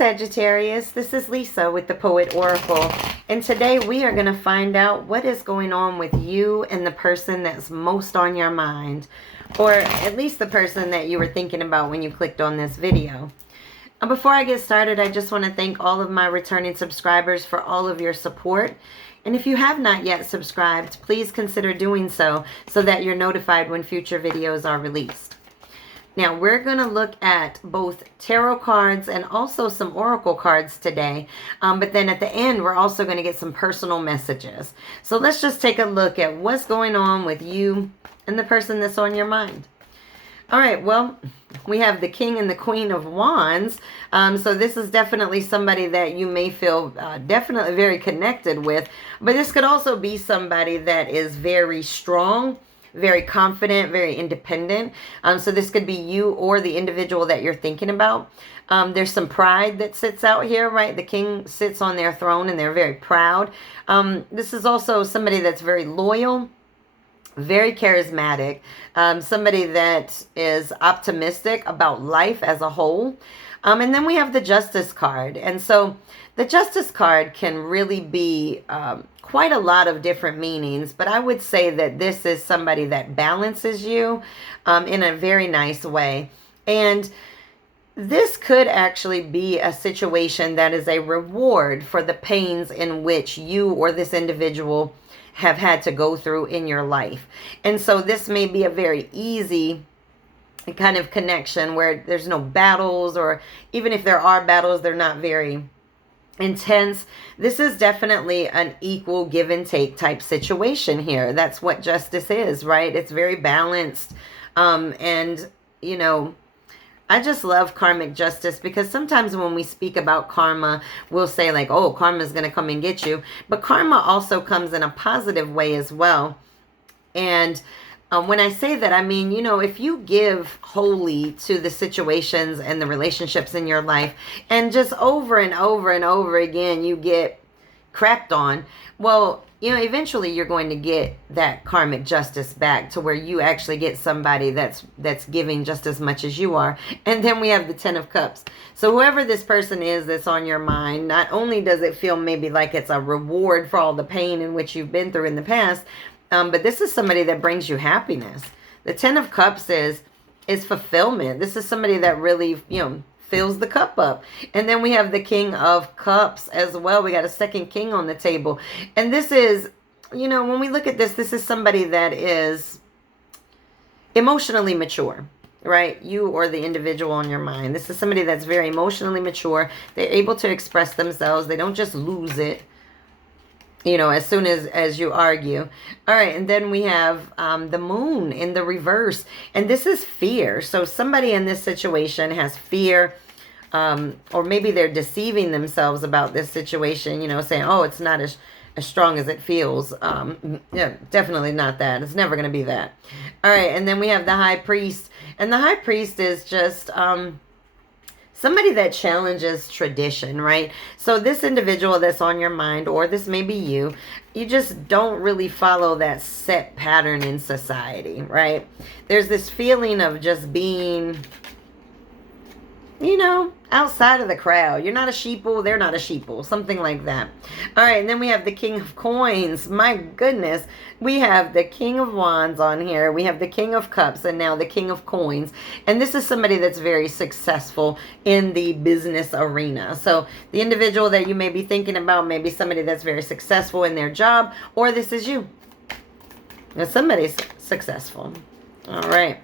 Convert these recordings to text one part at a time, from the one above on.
Sagittarius, this is Lisa with the Poet Oracle, and today we are going to find out what is going on with you and the person that's most on your mind, or at least the person that you were thinking about when you clicked on this video. Before I get started, I just want to thank all of my returning subscribers for all of your support. And if you have not yet subscribed, please consider doing so that you're notified when future videos are released. Now, we're going to look at both tarot cards and also some oracle cards today. But then at the end, we're also going to get some personal messages. So let's just take a look at what's going on with you and the person that's on your mind. All right, well, we have the King and the Queen of Wands. So this is definitely somebody that you may feel definitely very connected with. But this could also be somebody that is very strong, very confident, very independent. So this could be you or the individual that you're thinking about. There's some pride that sits out here, right? The king sits on their throne and they're very proud. This is also somebody that's very loyal, very charismatic, somebody that is optimistic about life as a whole. And then we have the Justice card. And so the Justice card can really be quite a lot of different meanings, but I would say that this is somebody that balances you in a very nice way. And this could actually be a situation that is a reward for the pains in which you or this individual have had to go through in your life. And so this may be a very easy kind of connection where there's no battles, or even if there are battles, they're not very intense. This is definitely an equal give and take type situation here. That's what justice is, right? It's very balanced. And, you know, I just love karmic justice, because sometimes when we speak about karma, we'll say like, oh, karma is going to come and get you. But karma also comes in a positive way as well. And when I say that, I mean, you know, if you give wholly to the situations and the relationships in your life, and just over and over and over again, you get crapped on, well, you know, eventually you're going to get that karmic justice back to where you actually get somebody that's giving just as much as you are. And then we have the Ten of Cups. So whoever this person is that's on your mind, not only does it feel maybe like it's a reward for all the pain in which you've been through in the past, but this is somebody that brings you happiness. The Ten of Cups is fulfillment. This is somebody that really, you know, fills the cup up. And then we have the King of Cups as well. We got a second king on the table. And this is, you know, when we look at this, this is somebody that is emotionally mature, right? You or the individual on your mind. This is somebody that's very emotionally mature. They're able to express themselves. They don't just lose it, you know, as soon as you argue. All right, and then we have the Moon in the reverse, and this is fear. So somebody in this situation has fear, or maybe they're deceiving themselves about this situation, you know, saying, oh, it's not as strong as it feels. Yeah, definitely not that. It's never going to be that. All right, and then we have the High Priest, and the High Priest is just somebody that challenges tradition, right? So this individual that's on your mind, or this may be you, you just don't really follow that set pattern in society, right? There's this feeling of just being, you know, outside of the crowd. You're not a sheeple, they're not a sheeple, something like that. All right, and then we have the King of Coins. My goodness, we have the King of Wands on here. We have the King of Cups, and now the King of Coins. And this is somebody that's very successful in the business arena. So the individual that you may be thinking about may be somebody that's very successful in their job, or this is you. Now, somebody's successful. All right.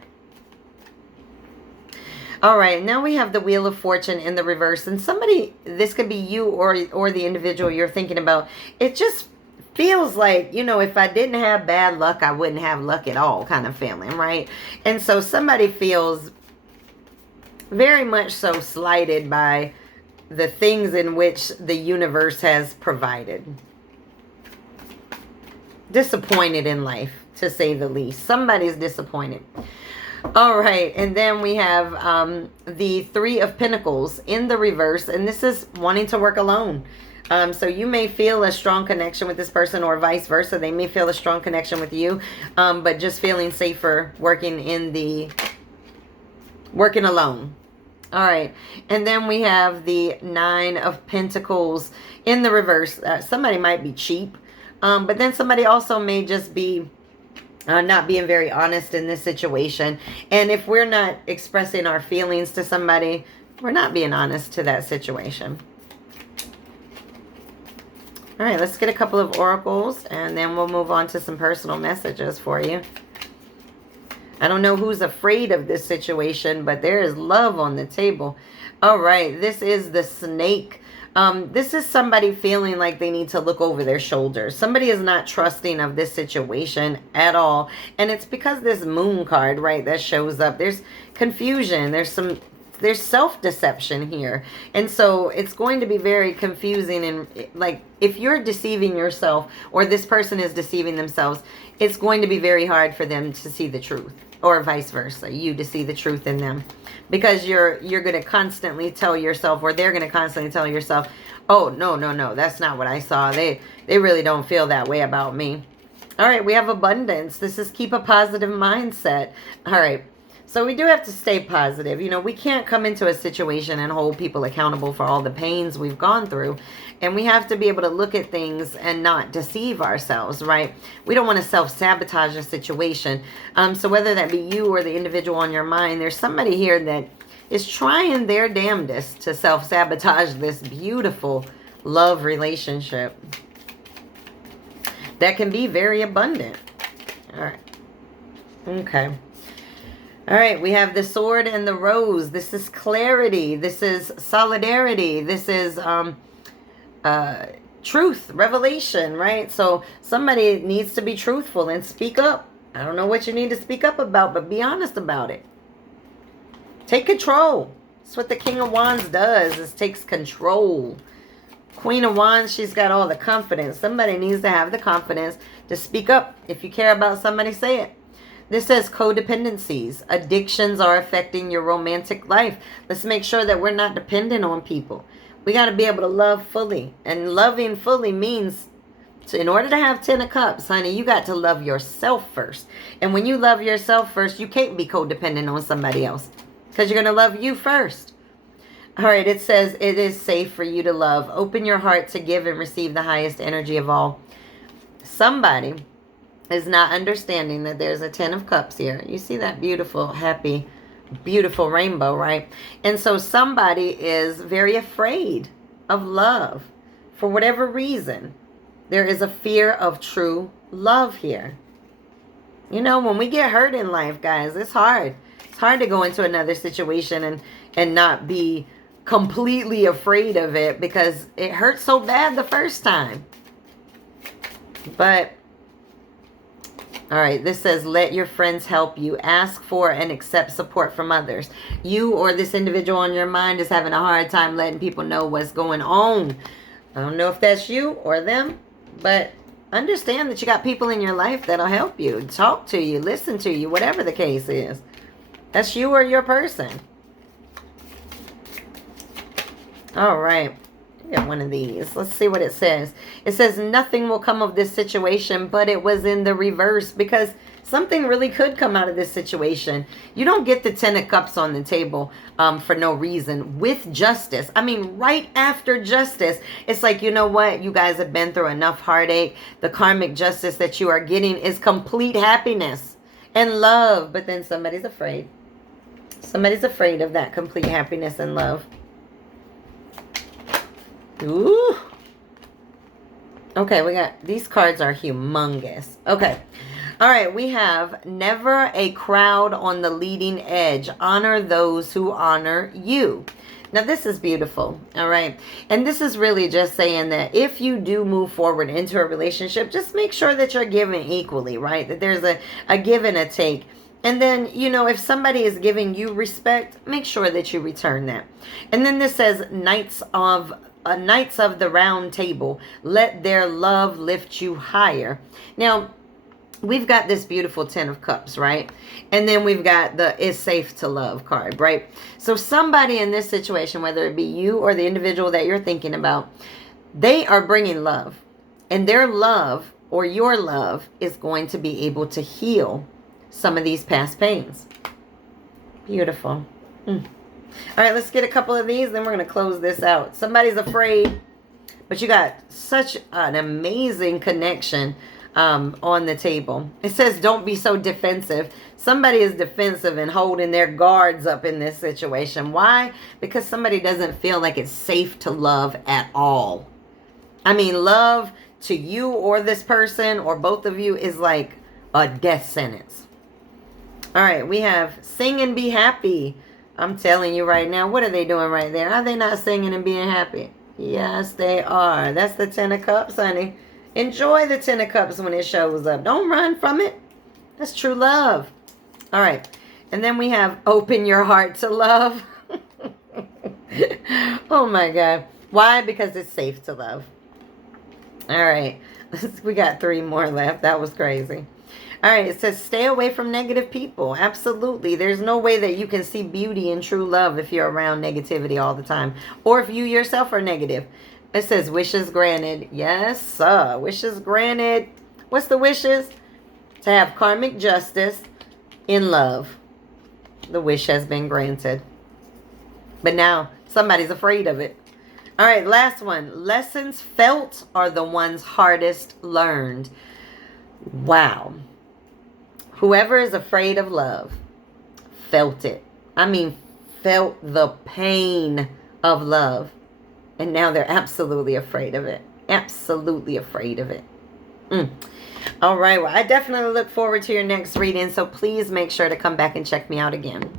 All right, now we have the Wheel of Fortune in the reverse. And somebody, this could be you or the individual you're thinking about. It just feels like, you know, if I didn't have bad luck, I wouldn't have luck at all kind of feeling, right? And so somebody feels very much so slighted by the things in which the universe has provided. Disappointed in life, to say the least. Somebody's disappointed. All right, and then we have the Three of Pentacles in the reverse, and this is wanting to work alone. So you may feel a strong connection with this person, or vice versa. They may feel a strong connection with you, but just feeling safer working alone. All right. And then we have the Nine of Pentacles in the reverse. Somebody might be cheap. But then somebody also may just be not being very honest in this situation. And if we're not expressing our feelings to somebody, we're not being honest to that situation. All right, let's get a couple of oracles, and then we'll move on to some personal messages for you. I don't know who's afraid of this situation, but there is love on the table. All right, this is the Snake. This is somebody feeling like they need to look over their shoulders. Somebody is not trusting of this situation at all. And it's because this Moon card, right, that shows up. There's confusion. There's self-deception here. And so it's going to be very confusing. And like, if you're deceiving yourself or this person is deceiving themselves, it's going to be very hard for them to see the truth, or vice versa, you to see the truth in them, because you're going to constantly tell yourself, or they're going to constantly tell yourself, oh, no, that's not what I saw. They really don't feel that way about me. All right, we have abundance. This is keep a positive mindset. All right. So we do have to stay positive. You know, we can't come into a situation and hold people accountable for all the pains we've gone through. And we have to be able to look at things and not deceive ourselves, right? We don't want to self-sabotage a situation. So whether that be you or the individual on your mind, there's somebody here that is trying their damnedest to self-sabotage this beautiful love relationship that can be very abundant. All right. Okay. All right, we have the Sword and the Rose. This is clarity. This is solidarity. This is truth, revelation, right? So somebody needs to be truthful and speak up. I don't know what you need to speak up about, but be honest about it. Take control. That's what the King of Wands does, is takes control. Queen of Wands, she's got all the confidence. Somebody needs to have the confidence to speak up. If you care about somebody, say it. This says codependencies. Addictions are affecting your romantic life. Let's make sure that we're not dependent on people. We got to be able to love fully. And loving fully means, in order to have 10 of Cups, honey, you got to love yourself first. And when you love yourself first, you can't be codependent on somebody else, because you're going to love you first. All right, it says it is safe for you to love. Open your heart to give and receive the highest energy of all. Somebody is not understanding that there's a 10 of Cups here. You see that beautiful, happy, beautiful rainbow, right? And so somebody is very afraid of love for whatever reason. There is a fear of true love here. You know, when we get hurt in life, guys, it's hard. It's hard to go into another situation and not be completely afraid of it, because it hurt so bad the first time. But all right, this says, let your friends help you. Ask for and accept support from others. You or this individual on your mind is having a hard time letting people know what's going on. I don't know if that's you or them, but understand that you got people in your life that'll help you, talk to you, listen to you, whatever the case is. That's you or your person. All right. Get one of these. Let's see what it says. It says nothing will come of this situation, but it was in the reverse, because something really could come out of this situation. You don't get the 10 of Cups on the table for no reason. With justice, I mean, right after justice, it's like, you know what? You guys have been through enough heartache. The karmic justice that you are getting is complete happiness and love. But then somebody's afraid. Somebody's afraid of that complete happiness and love. Ooh. Okay, we got, these cards are humongous. Okay. All right, we have never a crowd on the leading edge. Honor those who honor you. Now, this is beautiful, all right? And this is really just saying that if you do move forward into a relationship, just make sure that you're giving equally, right? That there's a give and a take. And then, you know, if somebody is giving you respect, make sure that you return that. And then this says Knights of the Round Table, let their love lift you higher. Now, we've got this beautiful 10 of Cups, right? And then we've got the It's Safe to Love card, right? So somebody in this situation, whether it be you or the individual that you're thinking about, they are bringing love. And their love, or your love, is going to be able to heal some of these past pains. Beautiful. All right, let's get a couple of these, then we're going to close this out. Somebody's afraid, but you got such an amazing connection on the table. It says, don't be so defensive. Somebody is defensive and holding their guards up in this situation. Why? Because somebody doesn't feel like it's safe to love at all. I mean, love to you or this person or both of you is like a death sentence. All right, we have sing and be happy. I'm telling you right now, what are they doing right there? Are they not singing and being happy? Yes, they are. That's the 10 of Cups, honey. Enjoy the 10 of Cups when it shows up. Don't run from it. That's true love. All right. And then we have open your heart to love. Oh, my God. Why? Because it's safe to love. All right. We got 3 more left. That was crazy. All right. It says stay away from negative people. Absolutely. There's no way that you can see beauty and true love if you're around negativity all the time. Or if you yourself are negative. It says wishes granted. Yes, sir. Wishes granted. What's the wishes? To have karmic justice in love. The wish has been granted. But now somebody's afraid of it. All right, last one. Lessons felt are the ones hardest learned. Wow. Whoever is afraid of love felt it. I mean, felt the pain of love. And now they're absolutely afraid of it. Absolutely afraid of it. All right. Well, I definitely look forward to your next reading. So please make sure to come back and check me out again.